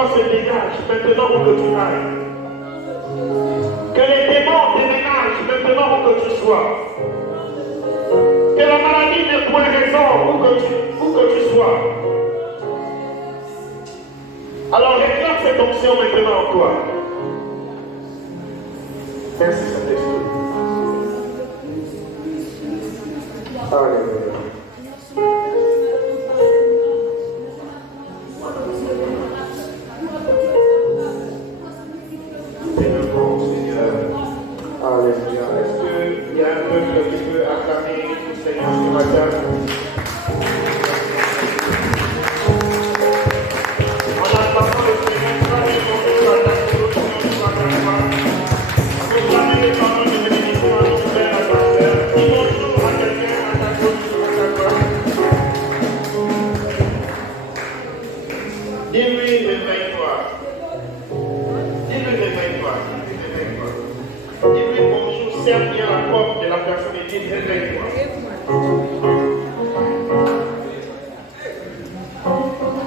toi se dégagent maintenant où que tu ailles. Que les démons déménagent maintenant où que tu sois. Que la maladie n'ait point raison où que tu sois. Alors réclame cette onction maintenant en toi. Merci Saint-Esprit. Alléluia. C'est le bon Seigneur. Alléluia. Est-ce qu'il y a un peuple qui peut acclamer le Seigneur ce matin? En attendant le Seigneur, proclamer les paroles de bénédiction à nos frères, à nos sœurs. Dis bonjour à quelqu'un, à ta gauche, à ta droite. Dis-lui, réveille-toi. Dis-lui, réveille-toi. Dis-lui, bonjour, serre bien la porte de la personne et dis, réveille-toi.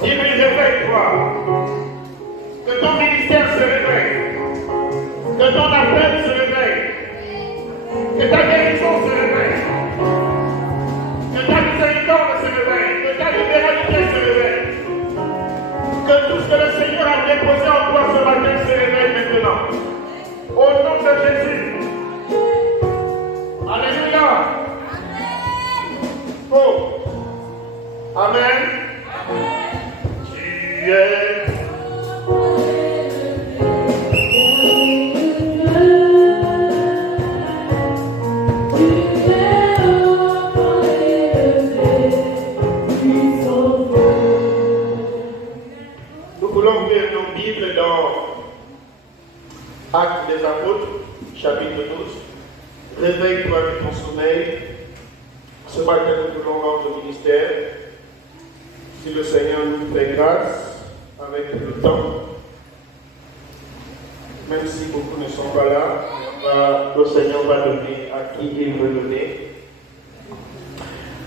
Dis-lui, réveille-toi. Que ton ministère se réveille. Que ton appel se réveille. Que ta guérison se réveille. Que ta miséricorde se réveille. Que ta libéralité se réveille. Que tout ce que le Seigneur a déposé en toi ce matin se réveille maintenant. Au nom de Jésus. Alléluia. Oh. Amen. Tu es. Nous voulons ouvrir nos Bibles dans Actes des Apôtres, chapitre 12. Réveille-toi de ton sommeil. Ce matin, nous voulons rendre au ministère. Si le Seigneur nous fait grâce avec le temps, même si beaucoup ne sont pas là, le Seigneur va donner à qui il veut donner.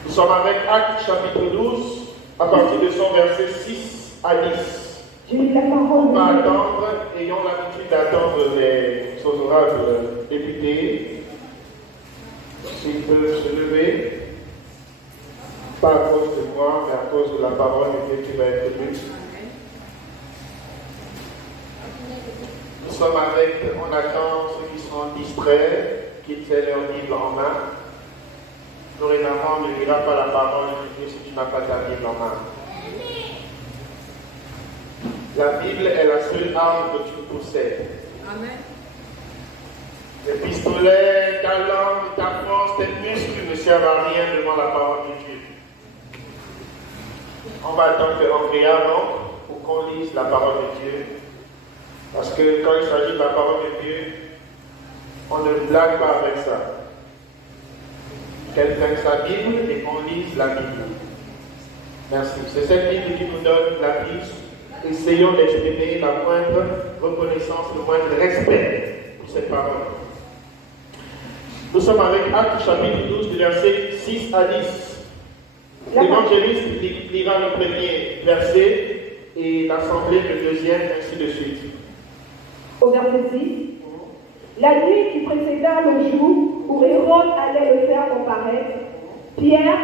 Nous sommes avec Actes chapitre 12, à partir de son verset 6 à 10. On va attendre, ayons l'habitude d'attendre les honorables députés, s'ils peuvent se lever, pas à cause de moi, mais à cause de la parole de Dieu qui va être lue. Nous sommes avec, on attend ceux qui sont distraits, qu'ils aient leur Bible en main. Dorénavant, on ne lira pas la parole de Dieu si tu n'as pas ta Bible en main. La Bible est la seule arme que tu possèdes. Amen. Les pistolets, ta langue, ta force, tes muscles ne servent à rien devant la parole de Dieu. On va attendre qu'Andrea rentre pour qu'on lise la parole de Dieu. Parce que quand il s'agit de la parole de Dieu, on ne blague pas avec ça. Qu'elle prenne sa Bible et qu'on lise la Bible. Merci. C'est cette Bible qui nous donne la vie. Essayons d'exprimer la moindre reconnaissance, le moindre respect pour cette parole. Nous sommes avec Actes chapitre 12, du verset 6 à 10. L'évangéliste lira le premier verset et l'assemblée le deuxième, ainsi de suite. Au verset 6, la nuit qui précéda le jour où Hérode allait le faire comparaître, Pierre,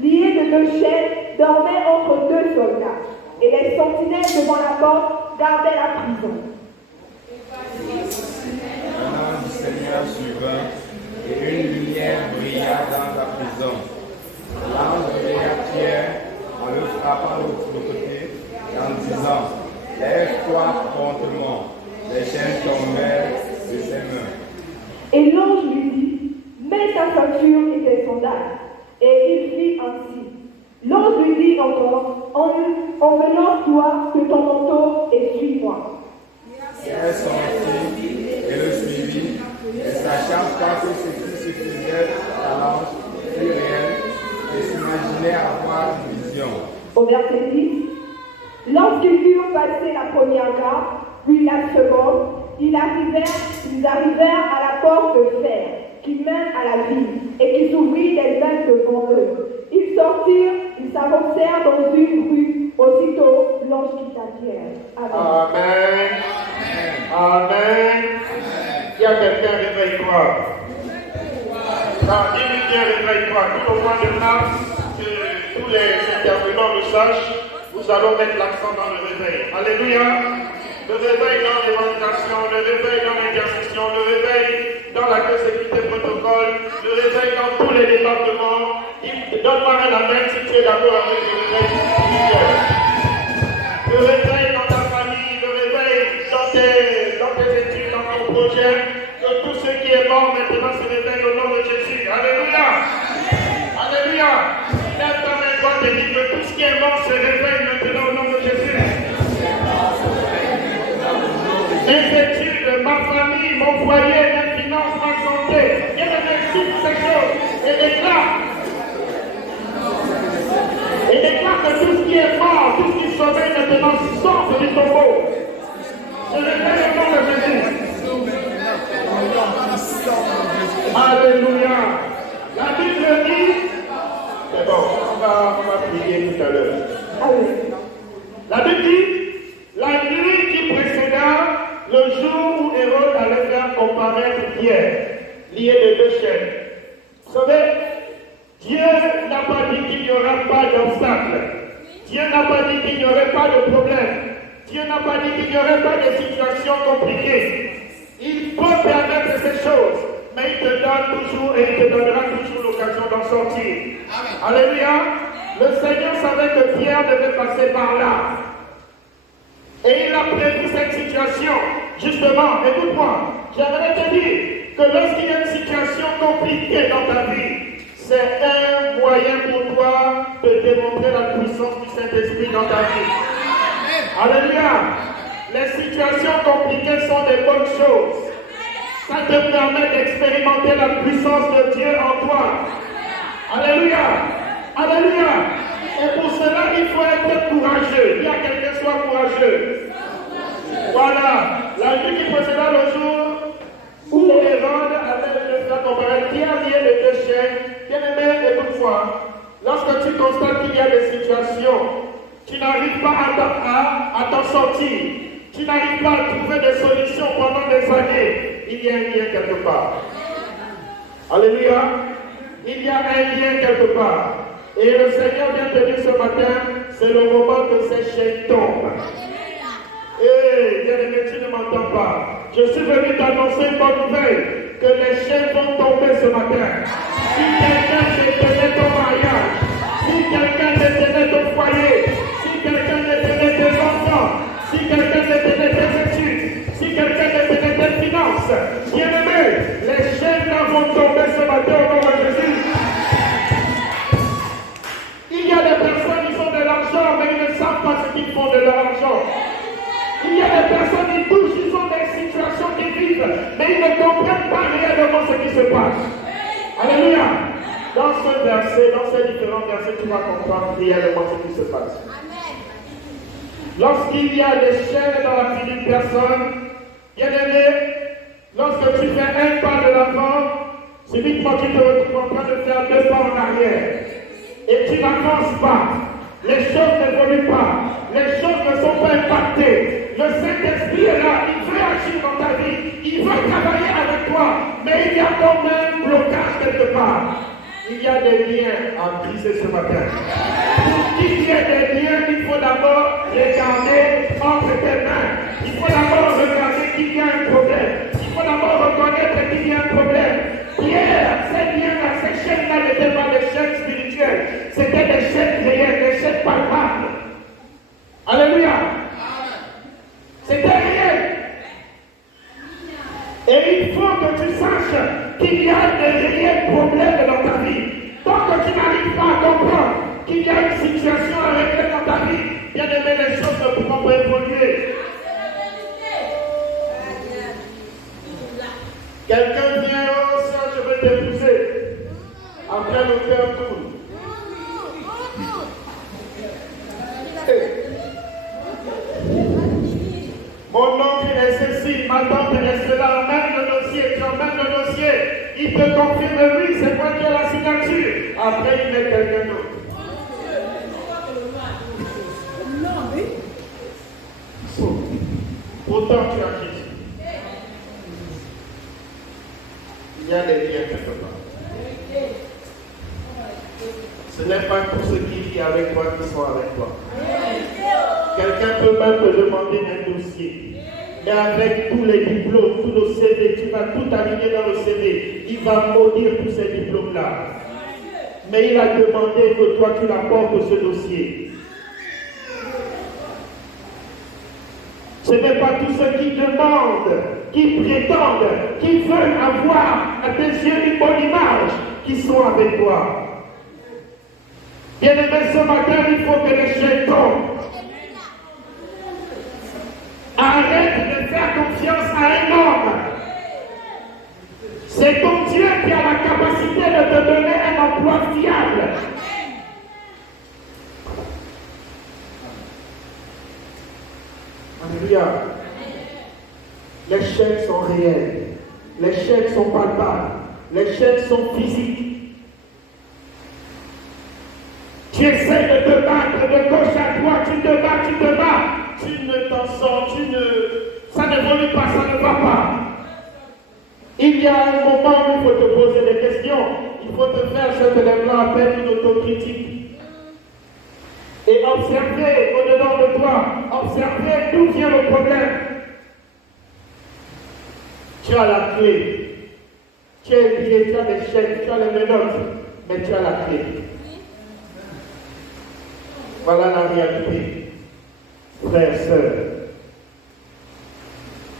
lié de 2 chaînes, dormait entre 2 soldats, et les sentinelles devant la porte gardaient la prison. Un ange du Seigneur survint, et une lumière brilla dans la prison. L'ange réveilla Pierre en le frappant de côté et en disant, lève-toi promptement. Les chaînes tombèrent de ses mains. Et l'ange lui dit, mets ta ceinture et tes sandales. Et il fit ainsi. L'ange lui dit encore, enveloppe-toi de ton manteau et suis-moi. Pierre sortit et le suivit, et sachant pas que ce qui se faisait à l'ange fut réel, et s'imaginait avoir une vision. Au verset 10, lorsqu'ils eurent passé la première garde, puis la seconde, ils arrivèrent à la porte de fer qui mène à la ville et qui s'ouvrit d'elle-même devant eux. Ils sortirent, ils s'avancèrent dans une rue Aussitôt, l'ange quitta Pierre. Amen. Amen. Il y a quelqu'un, réveille-toi. Dis-lui bien, réveille-toi. Tout au mois de mars, que tous les intervenants le sachent, nous allons mettre l'accent dans le réveil. Alléluia. Le réveil dans l'évangélisation, le réveil dans l'intercession, le réveil dans la sécurité protocole, le réveil dans tous les départements. Donne-moi un amen si tu es d'accord avec le réveil spirituel. Le réveil dans ta famille, le réveil dans tes études, dans ton projet, que tout ce qui est mort maintenant se réveille au nom de Jésus. Alléluia. Alléluia. Lève ta main droite et dis que tout ce qui est mort se réveille maintenant au nom de Jésus. Mes études, ma famille, mon foyer, mes finances, ma santé, et toutes ces choses, et déclare que tout ce qui est mort, tout ce qui sommeille maintenant sort du tombeau. Je réveille au nom de Jésus. Alléluia. La Bible dit, c'est bon, on va prier tout à l'heure. La Bible dit, la nuit qui précéda le jour où Hérode allait faire comparaître Pierre, lié de deux chaînes. Vous savez, Dieu n'a pas dit qu'il n'y aura pas d'obstacle. Dieu n'a pas dit qu'il n'y aurait pas de problème. Dieu n'a pas dit qu'il n'y aurait pas de situations compliquées. Il peut permettre ces choses, mais il te donne toujours et il te donnera toujours l'occasion d'en sortir. Alléluia. Le Seigneur savait que Pierre devait passer par là. Et il a prévu cette situation. Justement, écoute-moi, j'aimerais te dire que lorsqu'il y a une situation compliquée dans ta vie, c'est un moyen pour toi de démontrer la puissance du Saint-Esprit dans ta vie. Alléluia. Les situations compliquées sont des bonnes choses. Ça te permet d'expérimenter la puissance de Dieu en toi. Alléluia. Alléluia. Et pour cela, il faut être courageux. Il y a quelqu'un qui soit courageux. Voilà. La nuit qui précéda le jour où Hérode avait le faire comparaître Pierre lié de deux chaînes. Bien-aimé, écoute-moi. Lorsque tu constates qu'il y a des situations, tu n'arrives pas à t'en sortir. Tu n'arrives pas à trouver des solutions pendant des années. Il y a un lien quelque part. Alléluia. Il y a un lien quelque part. Et le Seigneur vient te dire ce matin, c'est le moment que ces chaînes tombent. Et bien-aimé, tu ne m'entends pas. Je suis venu t'annoncer une bonne nouvelle, que les chaînes vont tomber ce matin. Si quelqu'un détenait ton mariage, si quelqu'un détenait ton foyer, si quelqu'un détenait tes enfants, si quelqu'un détenait tes études, si quelqu'un détenait tes finances, bien-aimé, les chaînes vont tomber ce matin au nom de Jésus. Il y a des personnes qui ont de l'argent, mais ils ne savent pas ce qu'ils font de leur argent. Il y a des personnes qui touchent, ils ont des situations qu'ils vivent, mais ils ne comprennent pas réellement ce qui se passe. Alléluia. Dans ce verset, dans ces différents versets, tu vas comprendre réellement ce qui se passe. Lorsqu'il y a des chaînes dans la vie d'une personne, bien aimé, lorsque tu fais un pas de l'avant, subitement tu te retrouves en train de faire deux pas en arrière. Et tu n'avances pas. Les choses n'évoluent pas. Les choses ne sont pas impactées. Le Saint-Esprit est là. Il veut agir dans ta vie. Il veut travailler avec toi. Mais il y a quand même un blocage quelque part. Il y a des liens à briser ce matin. Pour qu'il y ait des liens, il faut d'abord regarder entre tes mains. Il faut d'abord regarder qu'il y a un problème. Il faut d'abord reconnaître qu'il y a un problème. Pierre, ces liens-là, ces chaînes-là n'étaient pas des chaînes spirituelles. C'était des chaînes réelles, des chaînes palpables. Alléluia. C'était réel. Et il faut que tu saches qu'il y a des réels problèmes dans ta vie. Tant que tu n'arrives pas à comprendre qu'il y a une situation à régler dans ta vie, bien aimé, les choses ne pourront pas évoluer. Quelqu'un vient, oh ça, je vais t'épouser. Après le cœur tourne. Mon oncle est ceci, ma tante est cela, emmène le dossier, tu emmènes le dossier, il te confirme, oui, c'est moi qui ai la signature. Après, il met quelqu'un d'autre. Pourtant, tu as Jésus. Il y a des liens quelque part. Ce n'est pas tous ceux qui vivent avec toi qui sont avec toi. Quelqu'un peut même te demander un dossier. Mais avec tous les diplômes, tous nos CV, tu vas tout aligner dans le CV. Il va maudire tous ces diplômes-là. Mais il a demandé que toi tu l'apportes ce dossier. Ce n'est pas tous ceux qui demandent, qui prétendent, qui veulent avoir à tes yeux une bonne image, qui sont avec toi. Bien-aimé, ce matin, il faut que les chaînes tombent. Arrête de faire confiance à un homme. C'est ton Dieu qui a la capacité de te donner un emploi fiable. Alléluia. Les chaînes sont réelles. Les chaînes sont palpables. Les chaînes sont physiques. Tu essaies de te battre de gauche à droite, tu te bats. Tu ne t'en sors, ça n'évolue pas, ça ne va pas. Il y a un moment où il faut te poser des questions. Il faut te faire ce que les Blancs appellent une autocritique. Et observer au-dedans de toi, observer d'où vient le problème. Tu as la clé. Tu es lié, tu as les chaînes, tu as les menottes, mais tu as la clé. Voilà la réalité, frères et sœurs.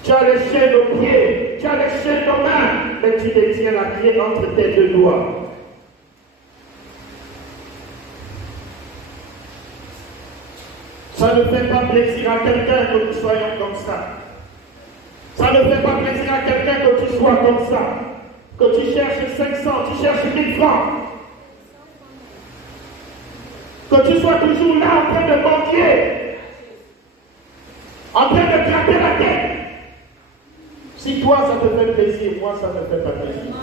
Tu as les chaînes aux pieds, tu as les chaînes aux mains, mais tu détiens la clé entre tes deux doigts. Ça ne fait pas plaisir à quelqu'un que nous soyons comme ça. Ça ne fait pas plaisir à quelqu'un que tu sois comme ça. Que tu cherches 500, tu cherches 1000 francs. Que tu sois toujours là en train de mendier, en train de gratter la tête. Si toi ça te fait plaisir, moi ça ne me fait pas plaisir.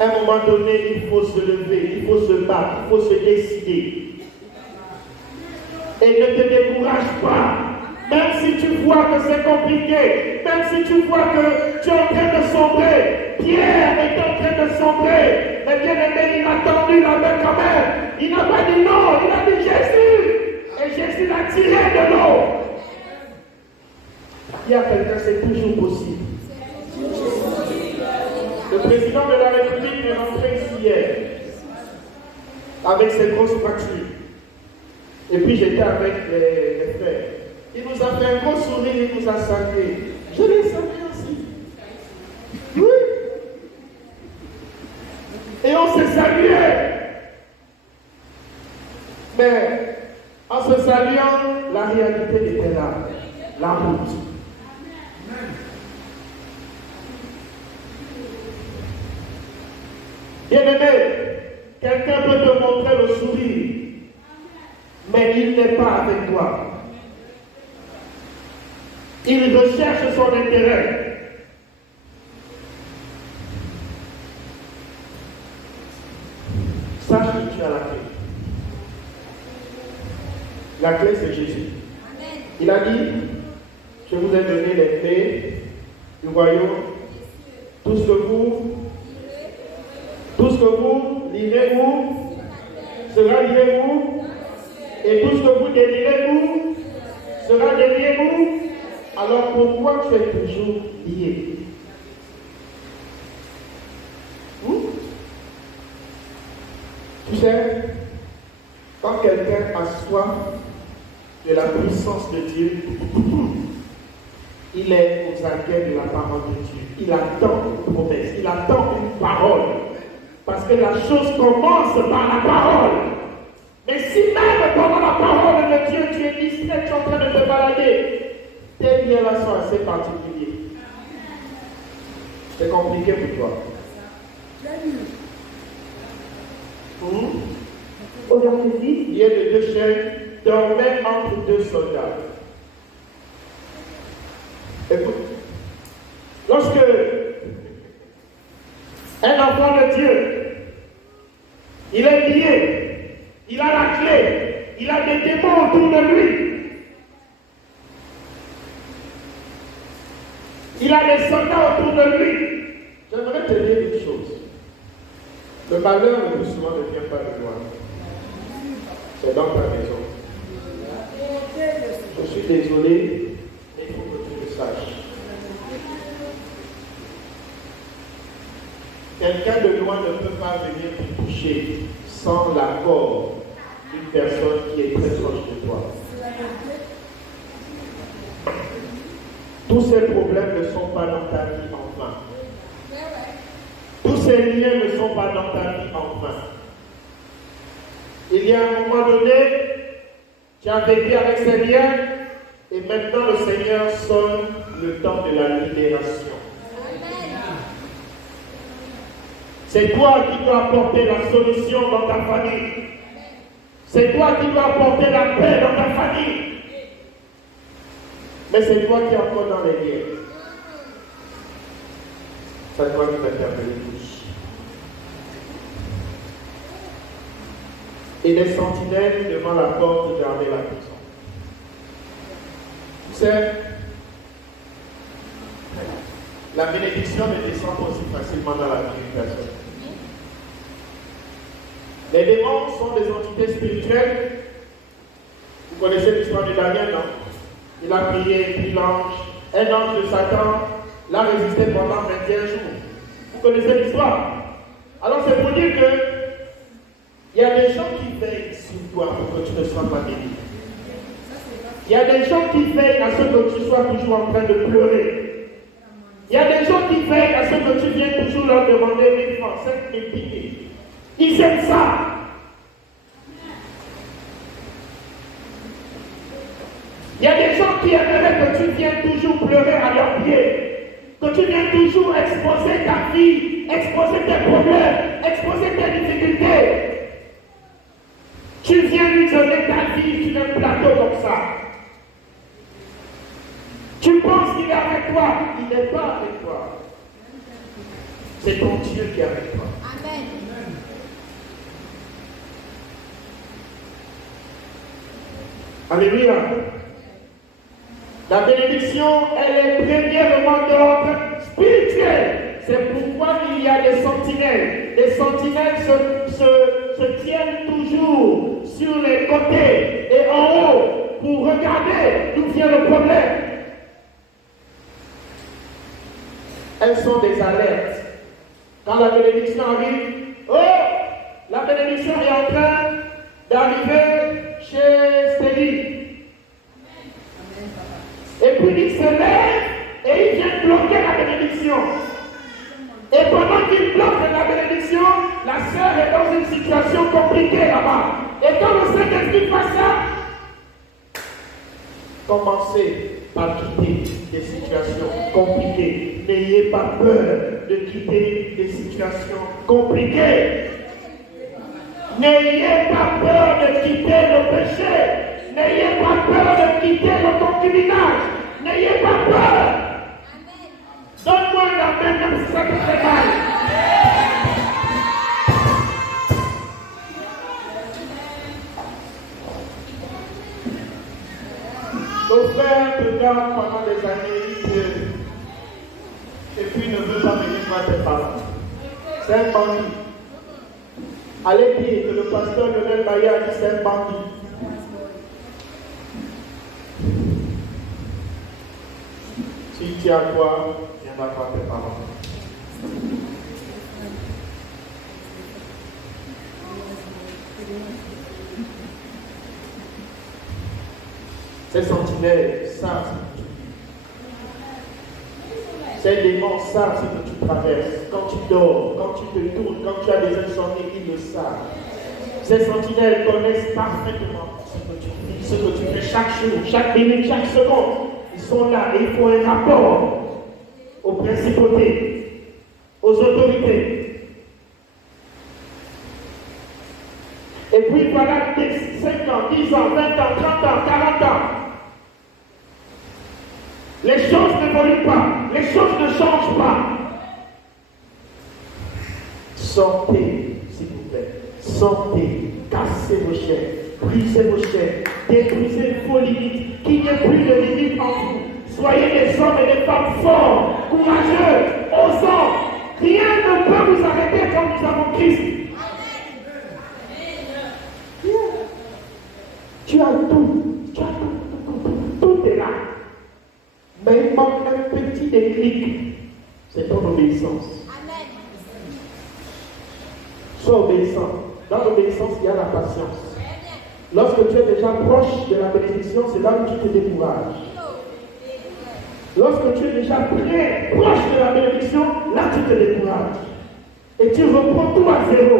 À un moment donné, il faut se lever, il faut se battre, il faut se décider. Et ne te décourage pas. Même si tu vois que c'est compliqué, même si tu vois que tu es en train de sombrer, Pierre est en train de sombrer. Mais bien aimé, il a tendu la main quand même. Il n'a pas dit non, il a dit Jésus. Et Jésus l'a tiré de l'eau. Il y a quelqu'un, c'est toujours possible. Le président de la République est rentré ici hier avec ses grosses fractures. Et puis j'étais avec les frères. Il nous a fait un gros sourire, il nous a salué. Je l'ai salué aussi. Oui. Et on s'est salué. Mais en se saluant, la réalité était là. La route. Bien-aimé, quelqu'un peut te montrer le sourire, mais il n'est pas avec toi. Il recherche son intérêt. Sache que tu as la clé. La clé, c'est Jésus. Il a dit, je vous ai donné les clés du royaume. Tout ce que vous lirez où sera lié où, et tout ce que vous délirez où sera délié où. Alors pourquoi tu es toujours lié? Tu sais, quand quelqu'un a soif de la puissance de Dieu, il est aux aguets de la parole de Dieu. Il attend une promesse, il attend une parole. Parce que la chose commence par la parole. Mais si même pendant la parole de Dieu, tu es distrait, tu es en train de te balader, tes liens là sont assez particuliers. C'est compliqué pour toi. Au verset 6, Il y a les deux chaînes dormaient entre deux soldats. Écoute, lorsque un enfant de Dieu, il est lié, il a la clé, il a des démons autour de lui. Il a des soldats autour de lui. J'aimerais te dire une chose. Le malheur le plus souvent ne vient pas de loin. C'est dans ta maison. Je suis désolé, mais il faut que tu le saches. Quelqu'un de loin ne peut pas venir te toucher sans l'accord d'une personne qui est très proche de toi. Tous ces problèmes ne sont pas dans ta vie en vain. Tous ces liens ne sont pas dans ta vie en vain. Il y a un moment donné, tu as vécu avec ces liens et maintenant le Seigneur sonne le temps de la libération. C'est toi qui dois apporter la solution dans ta famille. C'est toi qui dois apporter la paix dans ta famille. Mais c'est toi qui es encore dans les liens. C'est toi qui t'interpeller tous. Et les sentinelles devant la porte gardaient la prison. Vous savez, la bénédiction ne descend pas aussi facilement dans la vie d'une personne. Les démons sont des entités spirituelles. Vous connaissez l'histoire de Daniel, non? Il a prié, puis l'ange, un ange de Satan, l'a résisté pendant 21 jours. Vous connaissez l'histoire? Alors c'est pour dire que il y a des gens qui veillent sur toi pour que tu ne sois pas béni. Il y a des gens qui veillent à ce que tu sois toujours en train de pleurer. Il y a des gens qui veillent à ce que tu viennes toujours leur demander 1000 francs, 5000 piquets. Ils aiment ça. Il y a des gens qui aimeraient que tu viennes toujours pleurer à leurs pieds. Que tu viennes toujours exposer ta vie, exposer tes problèmes, exposer tes difficultés. Tu viens lui donner ta vie sur un plateau comme ça. Tu penses qu'il est avec toi. Il n'est pas avec toi. C'est ton Dieu qui est avec toi. Amen. Alléluia. La bénédiction, elle est premièrement d'ordre spirituel. C'est pourquoi il y a des sentinelles. Les sentinelles se tiennent toujours sur les côtés et en haut pour regarder d'où vient le problème. Elles sont des alertes. Quand la bénédiction arrive, oh, la bénédiction est en train d'arriver chez Stélie. Et puis il se lève et il vient bloquer la bénédiction. Et pendant qu'il bloque la bénédiction, la sœur est dans une situation compliquée là-bas. Et quand le Saint-Esprit fait ça, commencez par quitter des situations compliquées. N'ayez pas peur de quitter des situations compliquées. N'ayez pas peur de quitter le péché. N'ayez pas peur de quitter le concubinage. N'ayez pas peur. Donne-moi la main comme si ça te fait mal. Nos frères te gardent pendant des années et puis ne veut pas venir voir tes parents. C'est un bandit. Allez dire que le pasteur Lionel Bailly a dit c'est un bandit. S'il tient à toi, viens voir tes parents. Ces sentinelles savent ce que tu vis. Ces démons savent ce que tu traverses. Quand tu dors, quand tu te tournes, quand tu as des insomnies, ils le savent. Ces sentinelles connaissent parfaitement ce que tu vis, ce que tu fais chaque jour, chaque minute, chaque seconde. Ils sont là et ils font un rapport aux principautés, aux autorités. Et puis voilà 5 ans, 10 ans, 20 ans, 30 ans, 40 ans. Les choses n'évoluent pas, les choses ne changent pas. Sortez, s'il vous plaît. Sortez, cassez vos chaînes, brisez vos chaînes. Détruisez vos limites. Qu'il n'y ait plus de limites en vous. Soyez des hommes et des femmes forts, courageux, osants. Rien ne peut vous arrêter quand nous avons Christ. Tu as tout. Tu as tout. Tout est là. Mais il manque un petit déclic. C'est ton obéissance. Sois obéissant. Dans l'obéissance, il y a la patience. Lorsque tu es déjà proche de la bénédiction, c'est là où tu te décourages. Lorsque tu es déjà près, proche de la bénédiction, là tu te décourages. Et tu reprends tout à zéro.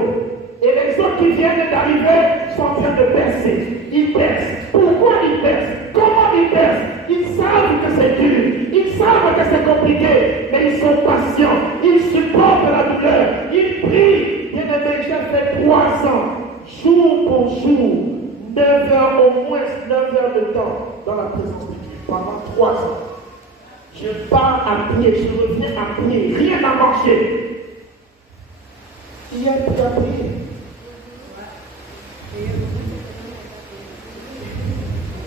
Et les autres qui viennent d'arriver sont en train de percer. Ils percent. Pourquoi ils percent? Comment ils percent? Ils savent que c'est dur. Ils savent que c'est compliqué. Mais ils sont patients. Ils supportent la douleur. Ils prient. Bien-aimé, j'ai fait 3 ans, jour pour jour, 9 heures, au moins 9 heures de temps dans la présence de Dieu. Pendant 3 ans. Je pars à pied, je reviens à pied, rien n'a marché. Il y a plus à prier.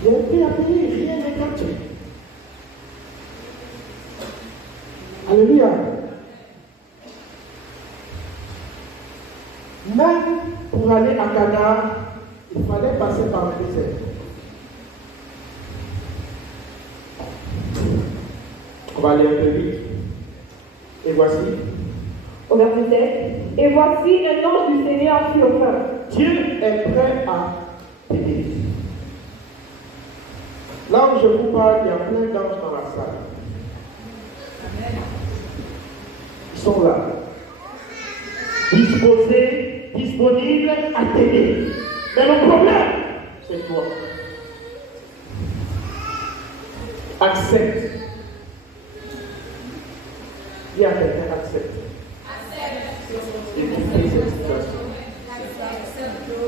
Il y a plus à prier, rien n'est gratuit. Alléluia. Même pour aller à Canaan, il fallait passer par le désert. On va aller un peu vite. Et voici. Au verset 7. Et voici un ange du Seigneur survint. Dieu est prêt à t'aider. Là où je vous parle, il y a plein d'anges dans la salle. Ils sont là. Disposés, disponibles à t'aider. Mais le problème, c'est toi. Accepte. Dis à quelqu'un, accepte. Et quitter cette situation.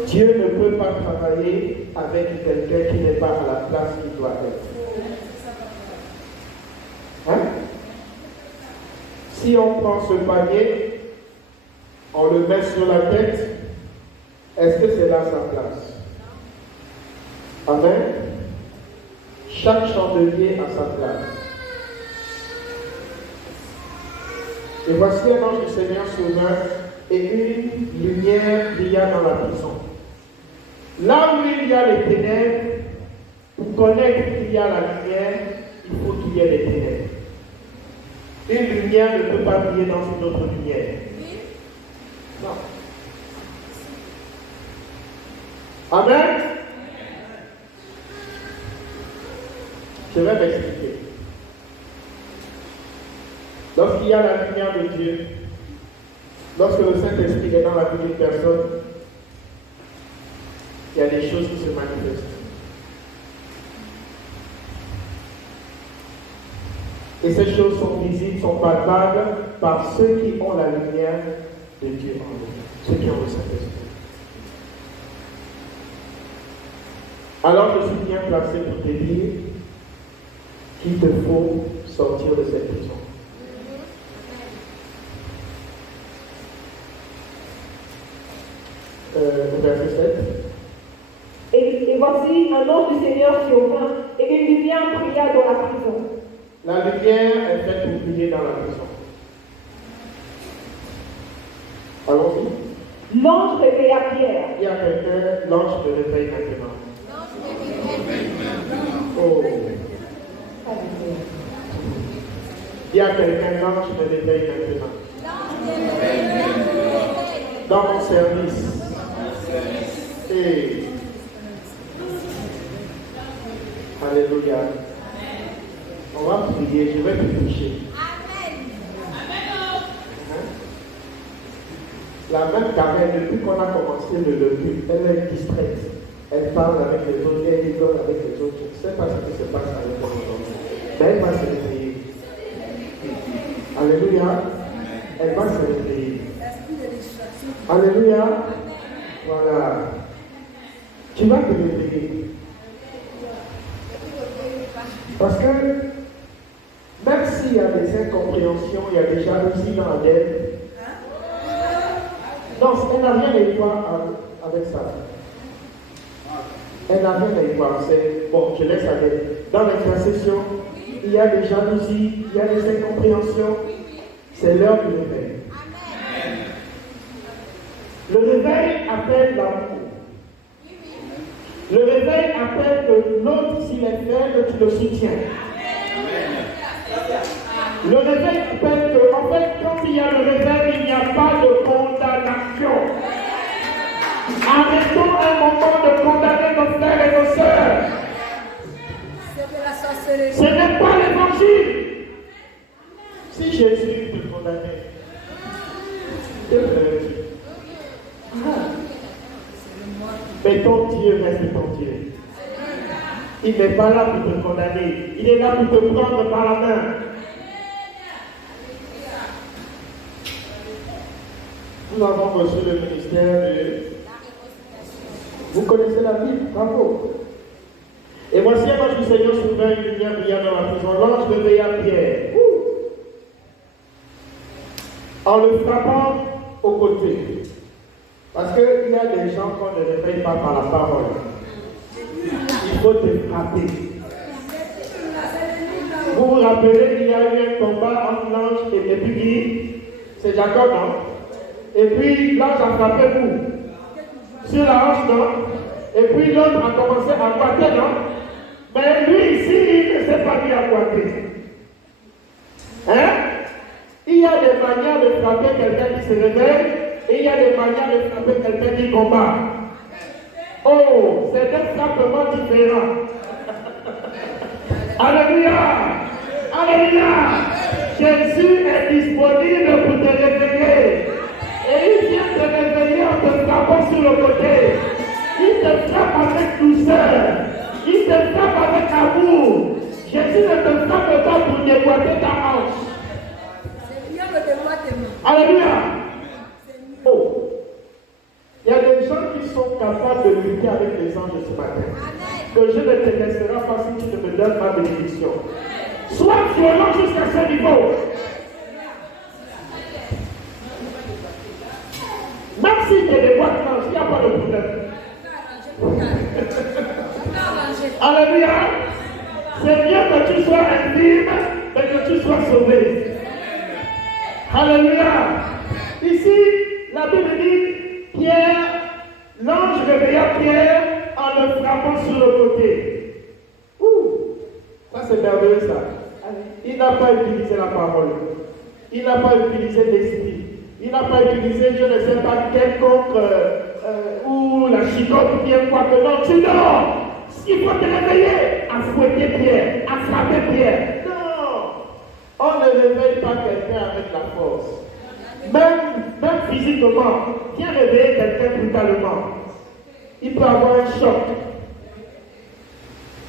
Dieu ne peut pas travailler avec quelqu'un qui n'est pas à la place qu'il doit être. Hein? Si on prend ce panier, on le met sur la tête, est-ce que c'est là sa place? Amen. Chaque chandelier a sa place. Et voici un ange du Seigneur survint et une lumière brilla dans la prison. Là où il y a les ténèbres, pour connaître qu'il y a la lumière, il faut qu'il y ait les ténèbres. Une lumière ne peut pas briller dans une autre lumière. Non. Amen. Je vais m'expliquer. Lorsqu'il y a la lumière de Dieu, lorsque le Saint-Esprit est dans la vie d'une personne, il y a des choses qui se manifestent. Et ces choses sont visibles, sont palpables par ceux qui ont la lumière de Dieu en eux, ceux qui ont le Saint-Esprit. Alors je suis bien placé pour te dire qu'il te faut sortir de cette prison. Verset 7. Et voici un ange du Seigneur survint et une lumière brilla dans la prison. La lumière est faite pour briller dans la prison. Allons-y. L'ange réveilla Pierre. Il y a quelqu'un, l'ange te réveille maintenant. Oh. Il y a quelqu'un, l'ange me réveille maintenant. Dans mon service. Et alléluia. On va prier, je vais te toucher. La même Carole, depuis qu'on a commencé le but, elle est distraite. Elle parle avec les autres, elle rigole avec les autres. Je ne sais pas ce qui se passe avec elle aujourd'hui. Mais elle va se réveiller. Alléluia. Elle va se réveiller. Alléluia. Voilà. Tu vas te réveiller. Parce que même s'il y a des incompréhensions, il y a des jalousies dans elle. Non, elle n'a rien à voir avec ça. Elle n'a rien à y voir. Bon, je laisse aller. Dans l'intercession, il y a des jalousies, il y a des incompréhensions. C'est l'heure du réveil. Le réveil appelle l'amour. Le réveil appelle que l'autre, s'il est faible, tu le soutiens. Le réveil appelle que, en fait, quand il y a le réveil, il n'y a pas de condamnation. Arrêtons un moment de condamner nos frères et nos sœurs. Ce n'est pas l'évangile. Si Jésus te condamnait, que ferais-tu? Mais ton Dieu reste ton Dieu. Il n'est pas là pour te condamner. Il est là pour te prendre par la main. Nous avons reçu le ministère de... Vous connaissez la Bible, bravo. Et voici un ange du Seigneur souverain, une lumière brillant dans la prison. L'ange réveilla Pierre. En le frappant au côté. Parce qu'il y a des gens qu'on ne réveille pas par la parole. Il faut te frapper. Vous vous rappelez, il y a eu un combat entre l'ange et puis c'est Jacob, non? Et puis l'ange a frappé vous. Sur la hanche, non? Et puis l'autre a commencé à boiter, non? Mais lui ici, il ne s'est pas mis à boiter. Hein? Il y a des manières de frapper quelqu'un qui se réveille. Et il y a des manières de frapper quelqu'un qui combat. Oh, c'est des frappements différents. Alléluia! Alléluia! Jésus est disponible pour te réveiller. Et il vient te réveiller en te frappant sur le côté. Il te frappe avec douceur. Il te frappe avec amour. Jésus ne te frappe pas pour déboîter ta hanche. Alléluia! Oh! Il y a des gens qui sont capables de lutter avec les anges ce matin. Que je ne te laisserai pas si tu ne me donnes ma bénédiction. Sois violent jusqu'à ce niveau. Même si tu es des boîtes blanches, il n'y a pas de problème. Alléluia. C'est bien que tu sois infime, mais que tu sois sauvé. Alléluia. Ici, la Bible dit, Pierre, l'ange réveilla Pierre en le frappant sur le côté. Ouh, ça c'est merveilleux ça. Il n'a pas utilisé la parole. Il n'a pas utilisé l'esprit. Il n'a pas utilisé, je ne sais pas, quelconque ou la chicotte ou bien quoi que non. Tu dors. Il faut te réveiller à fouetter Pierre, à frapper Pierre. Non. On ne réveille pas quelqu'un avec la force. Même physiquement, viens réveiller quelqu'un brutalement. Il peut avoir un choc.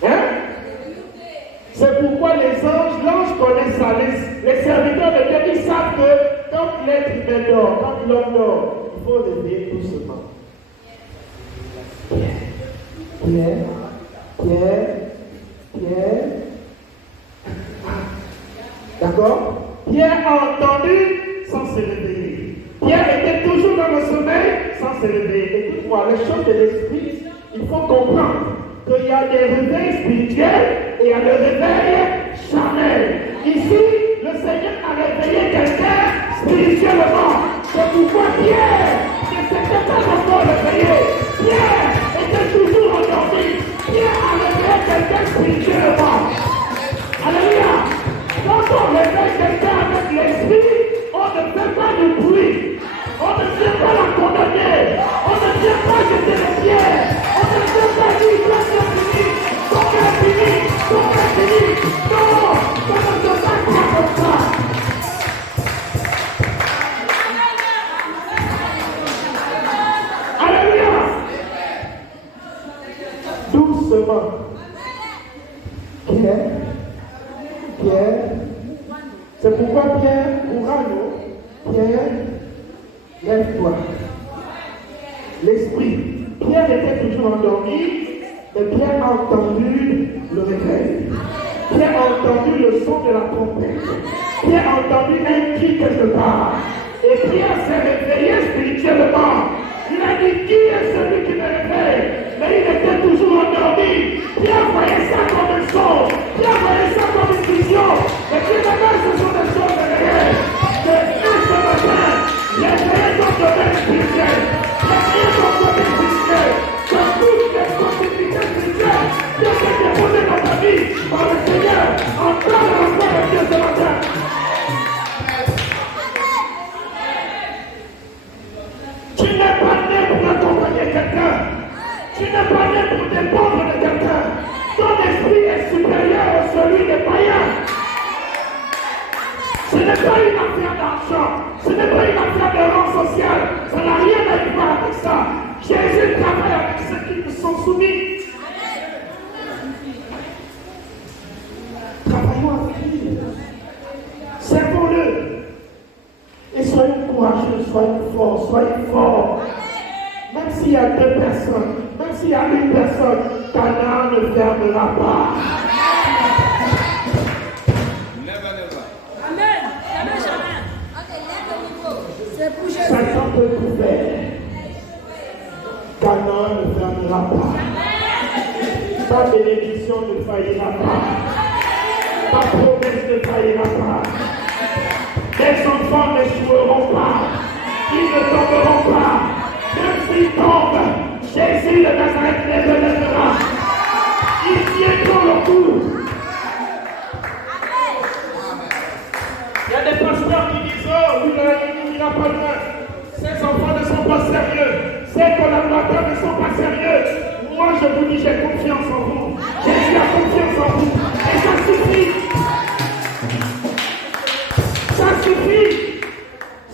Hein? C'est pourquoi les anges, l'ange connaît ça. Les serviteurs de Dieu, ils savent que quand l'être humain dort, quand l'homme dort, il faut réveiller doucement. Pierre. D'accord? Pierre a entendu sans se réveiller. Pierre était toujours dans le sommeil sans se réveiller. Écoute-moi, les choses de l'esprit, il faut comprendre qu'il y a des réveils spirituels et il y a des réveils charnels. Ici, le Seigneur a réveillé quelqu'un spirituellement. C'est pourquoi Pierre ne s'était pas encore réveillé. Pierre était toujours endormi. Pierre a réveillé quelqu'un spirituellement. Alléluia. Quand on réveille quelqu'un avec l'esprit, on ne fait pas de bruit. On ne vient pas la condamner. On ne vient pas jeter les pierres. On ne vient pas dire que c'est fini. Ton est fini. Ton est fini. Non, ça ne se passe pas comme ça. Alléluia. Doucement. Pierre. C'est pourquoi Pierre, Pierre, lève-toi. L'esprit. Pierre était toujours endormi, mais Pierre a entendu le réveil. Pierre a entendu le son de la trompette. Pierre a entendu un cri quelque part. Et Pierre s'est réveillé spirituellement. Il a dit, qui est celui qui me réveille? mais il était toujours endormi. Pierre voyait ça comme un songe. Pierre voyait ça comme une vision. Mais finalement, ce sont des choses réelles. Que Dieu ce matin, les raisons de domaine spirituel, les raisons de domaine spirituel, dans toutes les possibilités spirituelles, Dieu s'est déposé dans ta vie par le Seigneur. Encore et encore avec Dieu ce matin. Tu n'es pas né pour accompagner quelqu'un. Tu n'es pas né pour dépendre de quelqu'un. Ton esprit est supérieur à celui des païens. Ce n'est pas une affaire d'argent. Ce n'est pas une affaire de rang social. Ça n'a rien à voir avec ça. Jésus travaille avec ceux qui nous sont soumis. Travaillons avec lui. Servons-le. Et soyez courageux, soyez forts, soyez forts. Même s'il y a 2 personnes, même s'il y a 1 personne, Canaan ne fermera pas. Never, never. Amen. Jamais, jamais. Ok, lève le niveau. C'est pour Jésus. Satan peut tout faire. Canaan ne fermera pas. Ta bénédiction ne faillira pas. Ta promesse ne faillira pas. Les enfants n'échoueront pas. Ils ne tomberont pas. Même s'ils tombent, Jésus de Nazareth les relèvera. Ils tiendront le coup. Il y a des pasteurs qui disent, oh, il n'ira pas loin. Ces enfants ne sont pas sérieux. Ces collaborateurs ne sont pas sérieux. Moi, je vous dis, j'ai confiance en vous. Jésus a confiance en vous. Et ça suffit. Ça suffit.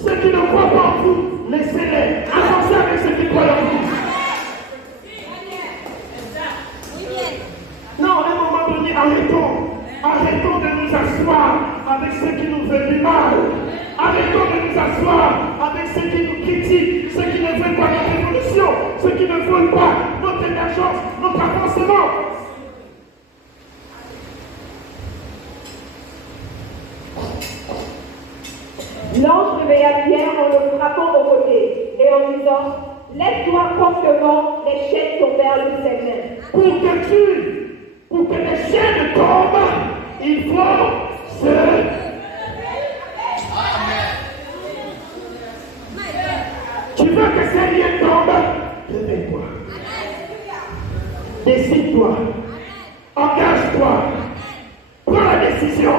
Ceux qui ne croient pas en vous, laissez-les. Avancez avec ceux qui croient en vous. Non, à un moment donné, arrêtons. Arrêtons de nous asseoir avec ceux qui nous veulent du mal. Arrêtons de nous asseoir avec ceux qui nous critiquent, ceux qui ne veulent pas notre évolution, ceux qui ne veulent pas notre émergence, notre avancement. L'ange réveilla Pierre en le frappant au côté et en disant « Lève-toi promptement, les chaînes tombèrent de ses mains. » Pour que les chaînes tombent, il faut se... Tu veux que ces liens tombent? Réveille-toi. Décide-toi. Engage-toi. Prends la décision.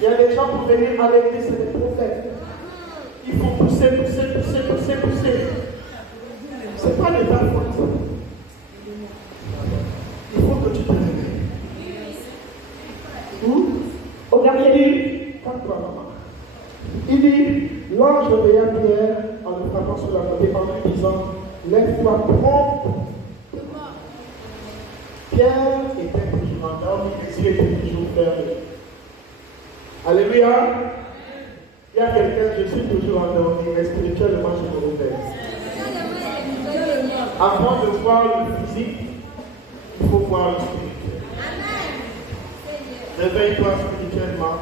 Il y a des gens pour venir à l'église, c'est des prophètes. Il faut pousser. C'est pas de ta faute. Il faut que tu te réveilles. Au verset Il dit, calme-toi, maman. Il dit, l'ange réveilla Pierre en le frappant sur la côté en lui disant, lève-toi promptement. Pierre était toujours endormi, les yeux étaient toujours fermés. Alléluia. Il y a quelqu'un, je suis toujours endormi, mais spirituellement je me réveille. Avant de voir le physique, il faut voir le spirituel. Réveille-toi spirituellement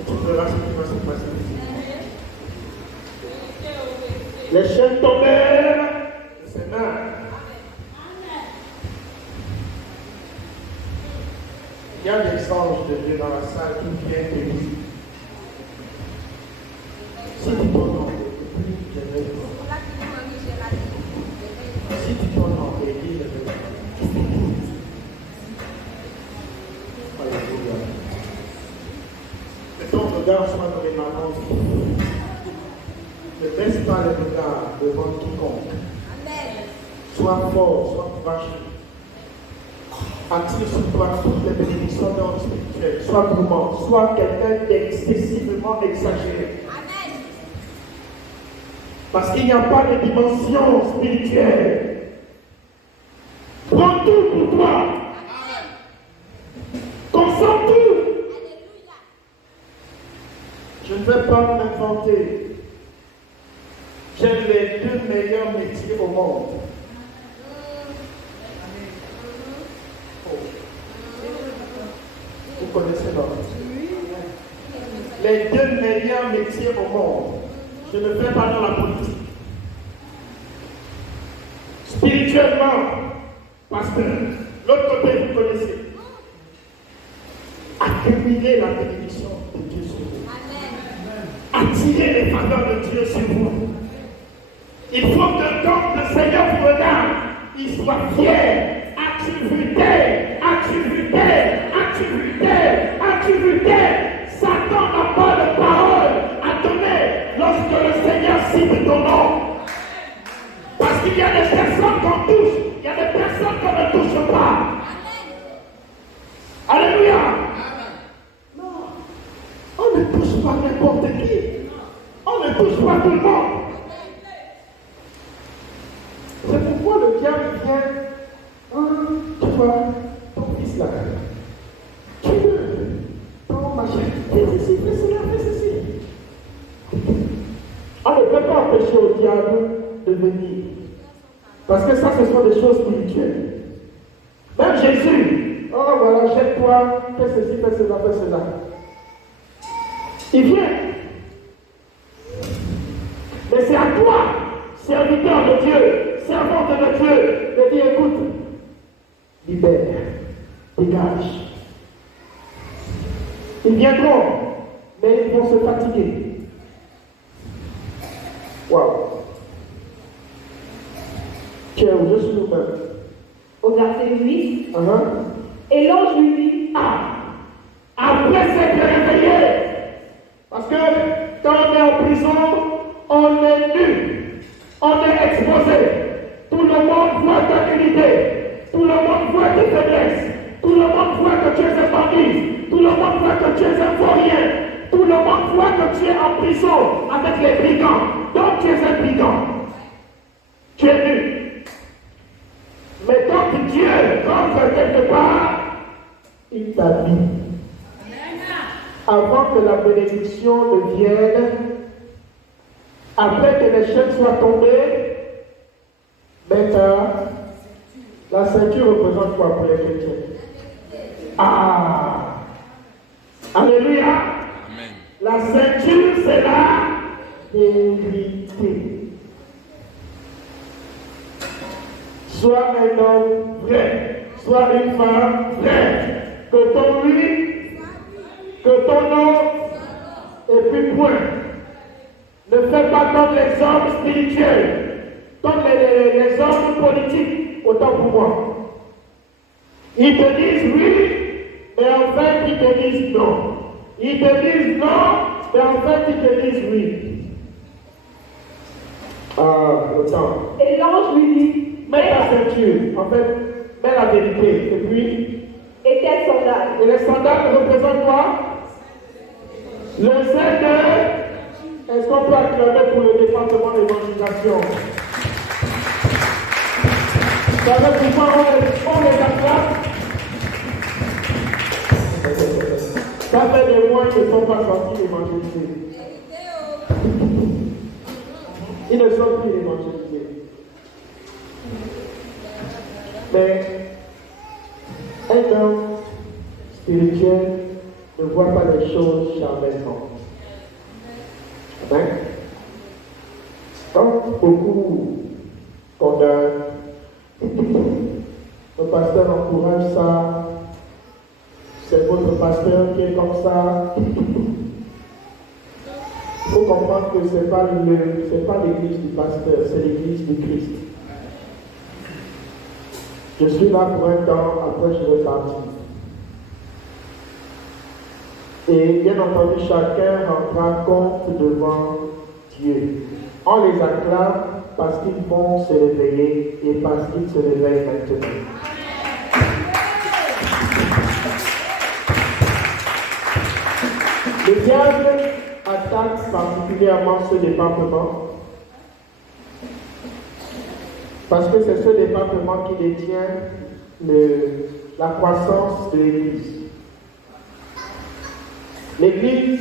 et tu verras ce qui va se passer ici. Les chaînes tombèrent de ses mains. Il y a des anges de Dieu dans la salle qui viennent te dire. Si tu t'honores, réveille-toi. Si tu t'honores, réveille-toi. Alléluia. Que ton regard soit dans les mamans. Ne baisse pas les regards devant quiconque. Sois fort, sois courageux. Attire sur toi toutes les bénédictions dans le spirituel. Sois gourmand, sois quelqu'un d'excessivement exagéré. Amen. Parce qu'il n'y a pas de dimension spirituelle. Prends tout pour toi. Amen. Concentre tout. Alléluia. Je ne vais pas m'inventer. J'ai les 2 meilleurs métiers au monde. Vous connaissez l'homme. Les 2 meilleurs métiers au monde. Je ne vais pas dans la politique. Deuxièmement, pasteur, l'autre côté, vous connaissez. Accumuler la bénédiction de Dieu sur vous. Attirer les faveurs de Dieu sur vous. Il faut que quand le Seigneur vous regarde, il soit fier. Activité. Satan n'a pas de parole à donner lorsque le Seigneur cite ton nom. Parce qu'il y a des personnes qu'on touche, il y a des personnes qu'on ne touche pas. Alléluia. Non, on ne touche pas n'importe qui. On ne touche pas tout le monde. C'est pourquoi le diable vient, tu vois, ton fils là, tu veux, ton machin, fais ceci, fais cela, fais ceci. On ne peut pas empêcher au diable de venir. Parce que ça, ce sont des choses spirituelles. Même Jésus, oh voilà, jette-toi, fais ceci, fais cela, fais cela. Il vient. Mais c'est à toi, serviteur de Dieu, servante de Dieu, de dire écoute, libère, dégage. Ils viendront, mais ils vont se fatiguer. Waouh. Tiens, je suis nous-mêmes. Au verset 8, et l'ange lui dit, après s'être réveillé, parce que quand on est en prison, on est nu, on est exposé. Tout le monde voit ta nudité, tout le monde voit tes faiblesses, tout le monde voit que tu es un bandit, tout le monde voit que tu es un vaurien, tout le monde voit que tu es en prison avec les brigands. Donc tu es un brigand. Tu es nu. Mais quand Dieu rentre quelque part, il t'habille. Avant que la bénédiction ne vienne, après que les chaînes soient tombées, maintenant, la ceinture représente quoi pour les chrétiens? Alléluia. Amen. La ceinture, c'est la vérité. Sois un homme vrai, sois une femme vraie, que ton oui, que ton non, et puis point. Ne fais pas comme les hommes spirituels, comme les hommes politiques, autant pour moi. Ils te disent oui, mais en fait ils te disent non. Ils te disent non, mais en fait ils te disent oui. Autant. et l'ange lui dit, Mets ta ceinture, en fait, mets la vérité. Et puis, et tes sandales. et les sandales représentent quoi? Le zèle de... Est-ce qu'on peut acclamer pour le département d'évangélisation? Vous savez pourquoi on les acclame? Ça fait des mois qu'ils ne sont pas sortis évangéliser. Ils ne sont plus évangélisés. Mais un homme spirituel ne voit pas les choses charnellement. Amen. Quand beaucoup condamnent, le pasteur encourage ça, c'est votre pasteur qui est comme ça. Il faut comprendre que ce n'est pas l'église du pasteur, c'est l'église du Christ. Je suis là pour un temps, après je vais partir. Et bien entendu, chacun rendra compte devant Dieu. On les acclame parce qu'ils vont se réveiller et parce qu'ils se réveillent maintenant. Le diable attaque particulièrement ce département parce que c'est ce département qui détient la croissance de l'Église. L'Église,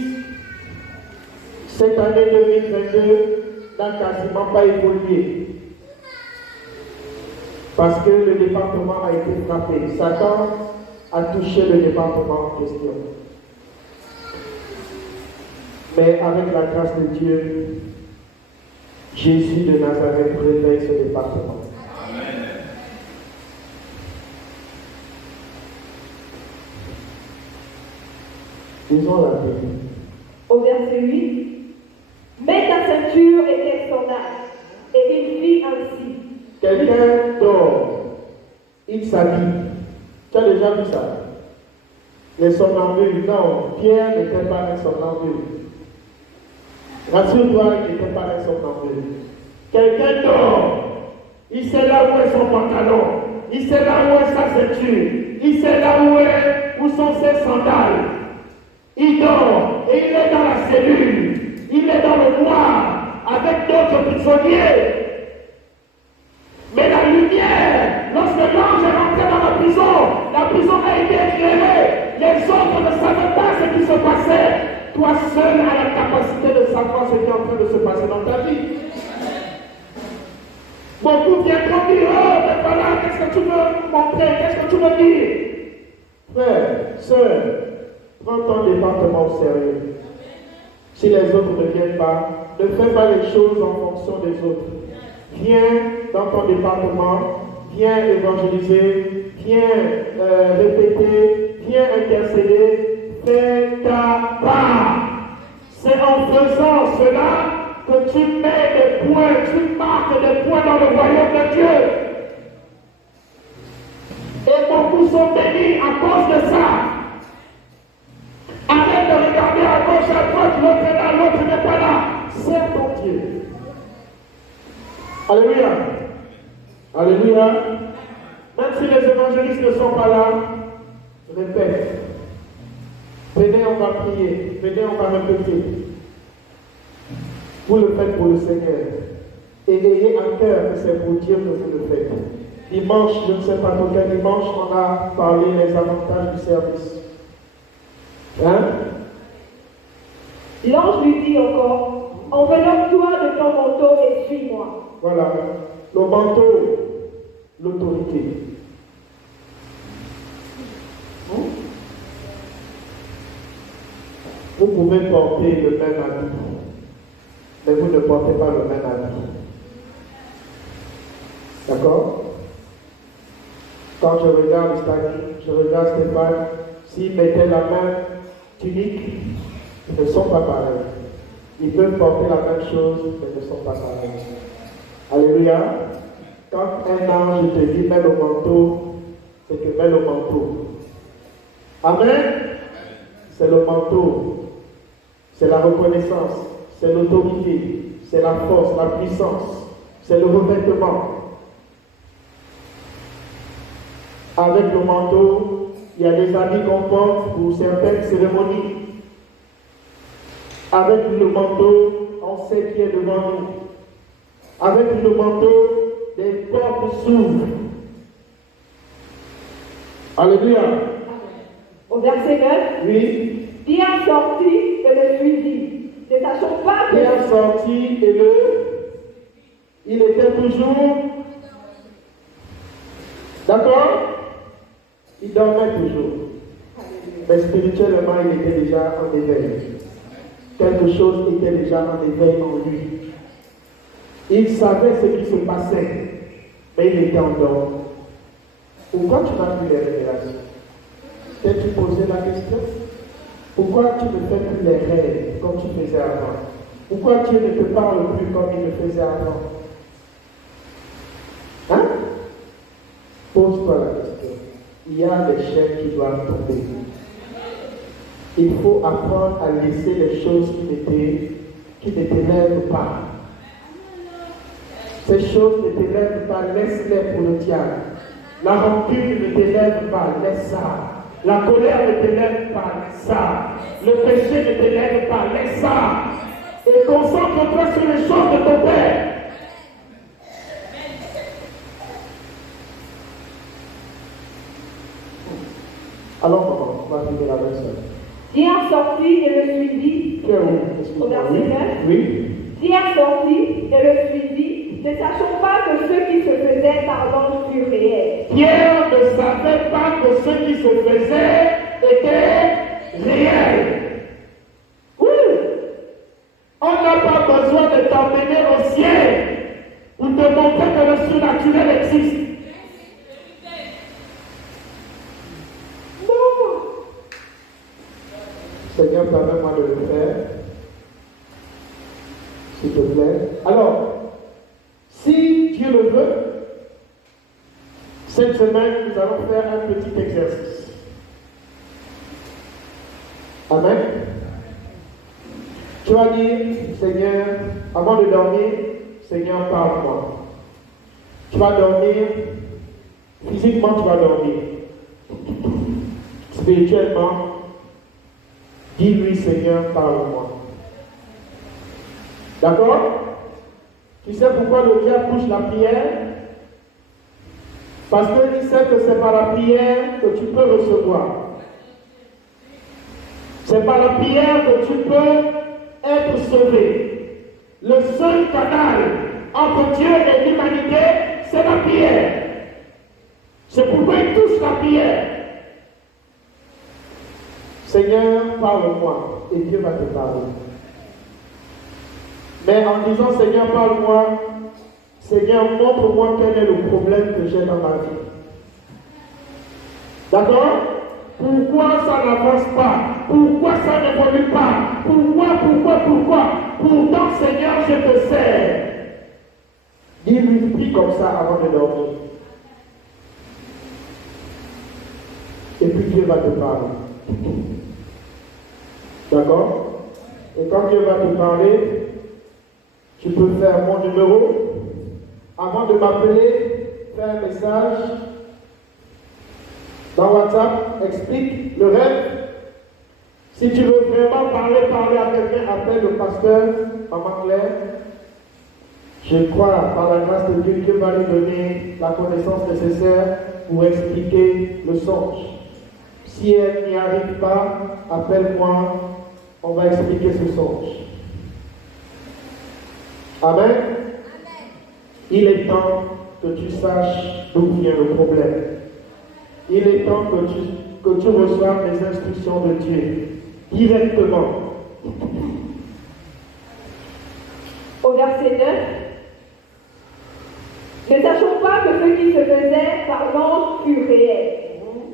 cette année 2022, n'a quasiment pas évolué parce que le département a été frappé. Satan a touché le département en question. Mais avec la grâce de Dieu, Jésus de Nazareth réveille ce département. Amen. Lisons la Bible. Au verset 8, mets ta ceinture et tes sandales. Et il fit ainsi. Quelqu'un dort, il s'habille. Tu as déjà vu ça? Les somnambules, non, Pierre n'était pas un somnambule. Rassure-toi, il n'était pas un somnambule. Quelqu'un dort, il sait là où est son pantalon, il sait là où est sa ceinture, il sait là où sont ses sandales. Il dort et il est dans la cellule, il est dans le noir avec d'autres prisonniers. Mais la lumière, lorsque l'ange est rentré dans la prison a été éclairée. Les autres ne savaient pas ce qui se passait. Toi seul as la capacité de savoir ce qui est en train de se passer dans ta vie. Beaucoup viendront dire, oh, mais voilà, qu'est-ce que tu veux montrer? Qu'est-ce que tu veux dire? Frère, sœur, prends ton département au sérieux. Si les autres ne viennent pas, ne fais pas les choses en fonction des autres. Viens dans ton département, viens évangéliser, viens répéter, viens intercéder, fais ta part. C'est en faisant cela que tu mets des points, tu marques des points dans le royaume de Dieu. Et beaucoup sont bénis à cause de ça. Arrête de regarder à gauche, à droite, l'autre est là, l'autre n'est pas là. Sers ton Dieu. Alléluia. Alléluia. Même si les évangélistes ne sont pas là, répète. Venez, on va prier. Venez, on va répéter. Vous le faites pour le Seigneur. Et ayez à cœur que c'est pour Dieu que vous le faites. Dimanche, je ne sais pas pour quel dimanche, on a parlé des avantages du service. Hein? L'ange lui dit encore, enveloppe-toi de ton manteau et suis-moi. Voilà, le manteau, l'autorité. Vous pouvez porter le même habit, mais vous ne portez pas le même habit. D'accord? Quand je regarde Stani, je regarde Stéphane, s'ils mettaient la main tunique, ils ne sont pas pareils. Ils peuvent porter la même chose, mais ne sont pas pareils. Alléluia. Quand un ange te dit mets le manteau, c'est que mets le manteau. Amen. C'est le manteau. C'est la reconnaissance. C'est l'autorité. C'est la force, la puissance. C'est le revêtement. Avec le manteau, il y a des habits qu'on porte pour certaines cérémonies. Avec le manteau, on sait qui est devant nous. Avec le manteau, les portes s'ouvrent. Alléluia. Au verset 9, Oui. Pierre sortit et le suivit, ne sachant pas que... Pierre sortit et il était toujours... D'accord? Il dormait toujours. Mais spirituellement, il était déjà en éveil. Quelque chose était déjà en éveil en lui. Il savait ce qui se passait, mais il était endormi. Pourquoi tu n'as plus les révélations? T'es-tu posé la question? Pourquoi tu ne fais plus les rêves comme tu faisais avant? Pourquoi Dieu ne te parle plus comme il le faisait avant? Hein? Pose-toi la question. Il y a des chaînes qui doivent tomber. Il faut apprendre à laisser les choses qui ne t'élèvent pas. Ces choses ne t'élèvent pas, laisse-les pour le diable. La rancune ne t'élève pas, laisse ça. La colère ne t'élève pas, laisse ça. Le péché ne t'élève pas, laisse ça. Et concentre-toi sur les choses de ton Père. Alors, maman, on va finir la version. Pierre sortit et le suivit. Tu es où? Au verset 9. Oui. Pierre sortit et le suivit, ne sachant pas que ce qui se faisait par l'ange fut réel. Pierre ne savait pas que ce qui se faisait était réel. Oui. On n'a pas besoin de t'emmener au ciel pour te montrer que le surnaturel existe. Non. C'est de le faire. S'il te plaît. Alors, si Dieu le veut, cette semaine, nous allons faire un petit exercice. Amen. Tu vas dire, Seigneur, avant de dormir, Seigneur, parle-moi. Tu vas dormir, physiquement tu vas dormir. Spirituellement, dis-lui, Seigneur, parle-moi. D'accord? Tu sais pourquoi le diable touche la prière? Parce qu'il sait que c'est par la prière que tu peux recevoir. C'est par la prière que tu peux être sauvé. Le seul canal entre Dieu et l'humanité, c'est la prière. C'est pourquoi il touche la prière. Seigneur, parle-moi, et Dieu va te parler. Mais en disant, Seigneur, parle-moi, Seigneur, montre-moi quel est le problème que j'ai dans ma vie. D'accord? Pourquoi ça n'avance pas? Pourquoi ça n'évolue pas? Pourquoi? Pourtant, Seigneur, je te sers. Dis-lui, prie comme ça avant de dormir. Et puis Dieu va te parler. D'accord? Et quand Dieu va te parler, tu peux faire mon numéro. Avant de m'appeler, fais un message dans WhatsApp, explique le rêve. Si tu veux vraiment parler à quelqu'un, appelle le pasteur, Maman Claire. Je crois, par la grâce de Dieu, Dieu va lui donner la connaissance nécessaire pour expliquer le songe. Si elle n'y arrive pas, appelle-moi, on va expliquer ce songe. Amen. Il est temps que tu saches d'où vient le problème. Il est temps que tu reçoives les instructions de Dieu directement. Au verset 9, ne sachons pas que ce qui se faisait par l'ange fut réel,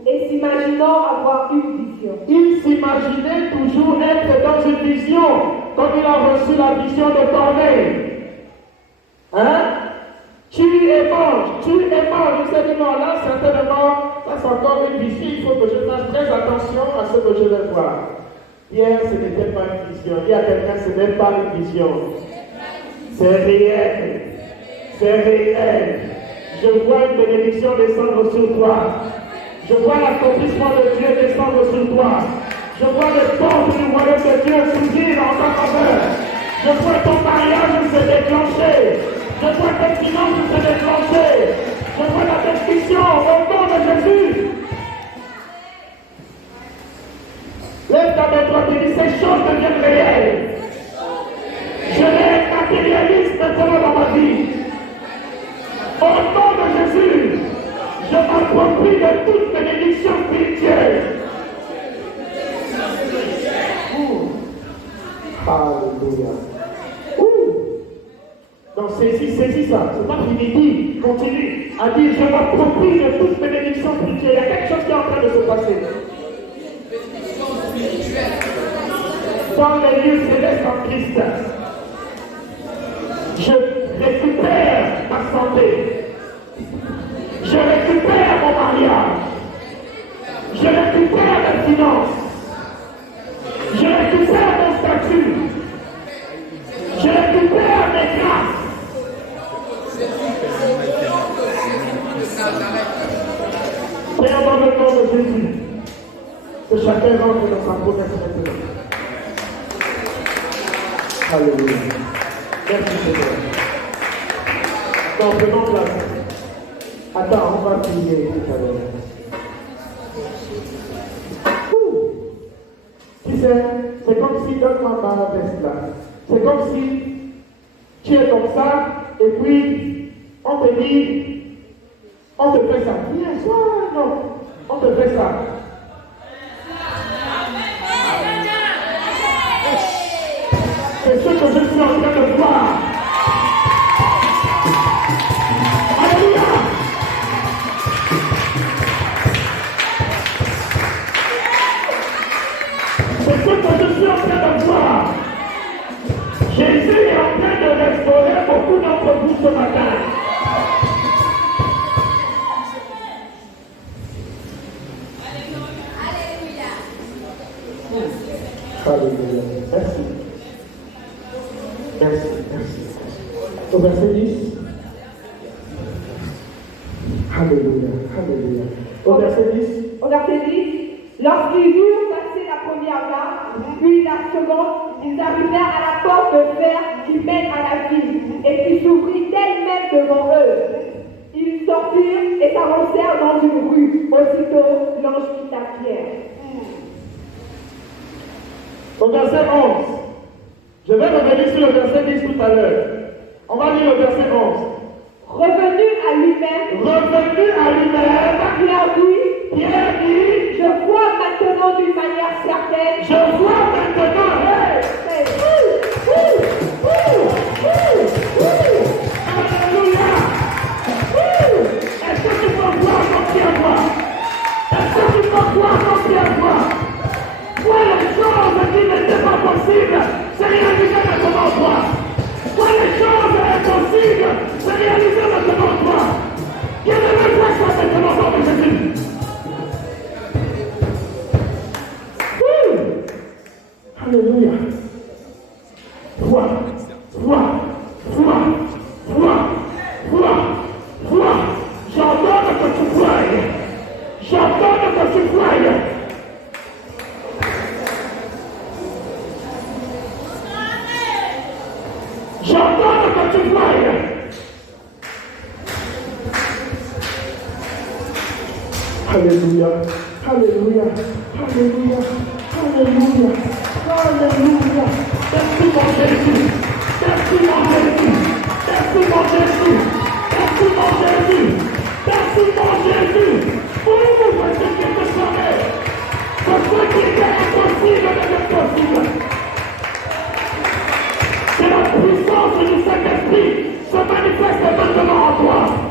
et s'imaginant avoir une vision. Il s'imaginait toujours être dans une vision, comme il a reçu la vision de Corneille. Hein? Tu es mort. Je sais dit non, là, certainement, ça c'est encore une vision, il faut que je fasse très attention à ce que je vais voir. Hier, ce n'était pas une vision. Il y a quelqu'un, ce n'est pas une vision. C'est réel. C'est réel. Je vois une bénédiction descendre sur toi. Je vois l'accomplissement de Dieu descendre sur toi. Je vois les portes du royaume de Dieu s'ouvrir en ta faveur. Je vois ton mariage se déclencher. Je vois tes finances se déclencher. Je vois la bénédiction au nom de Jésus. Lève ta main droite et dis, ces choses deviennent réelles. Je les matérialise maintenant dans ma vie. Au nom de Jésus, je m'approprie de toute bénédiction spirituelle. Alléluia. Donc saisis ça, c'est pas fini, dis, continue à dire, je m'approprie de toute bénédiction spirituelle. Il y a quelque chose qui est en train de se passer. Dans les lieux célestes en Christ, je récupère ma santé. Je récupère mon mariage. Je récupère mes finances. Je récupère mon statut. Je récupère mes grâces. Père, dans le nom de Jésus, que chacun rentre dans sa promesse maintenant. Alléluia. Merci Seigneur. Donc, prenons place. Attends, on va prier tout à l'heure. Tu sais, c'est comme si, donne-moi ma veste là. C'est comme si tu es comme ça, et puis on te dit, on te fait ça. Viens, sois, non, on te fait ça. C'est ce que je suis en train de voir. Alléluia. C'est ce que je suis en train de voir. votre bouche ce matin. Alléluia. Merci. Merci, merci. Au verset 10. Alléluia, alléluia. Au verset 10. Au verset 10, lorsqu'ils eurent passé la première gare, puis la seconde, ils arrivèrent à la porte de fer qui mène à la ville, et qui s'ouvrit elle-même devant eux. Ils sortirent et s'avancèrent dans une rue. Aussitôt, l'ange quitta Pierre. Au verset 11. Je vais revenir sur le verset 10 tout à l'heure. On va lire le verset 11. Revenu à lui-même, Pierre dit, je vois maintenant d'une manière certaine. je vois maintenant. Alléluia. Est-ce que tu peux voir comme Pierre voit? Est-ce que tu peux voir comme Pierre voit? Vois les choses qui n'étaient pas possibles, c'est réalisé maintenant toi. Vois les choses impossibles, c'est réalisé maintenant toi. Il y a de l'impression maintenant au nom de Jésus. Alléluia. Vois. J'entends que tu croyes. J'entends que tu croyes. J'entends que tu croyes. Alléluia. Alléluia. Alléluia. Alléluia. Alléluia. Merci mon Jésus. Merci mon Jésus. Merci mon Jésus. Merci mon Jésus. Merci mon Jésus. Pour ce qui est sauvé. Pour ce qui est impossible devient possible. Que la puissance du Saint-Esprit se manifeste maintenant en toi.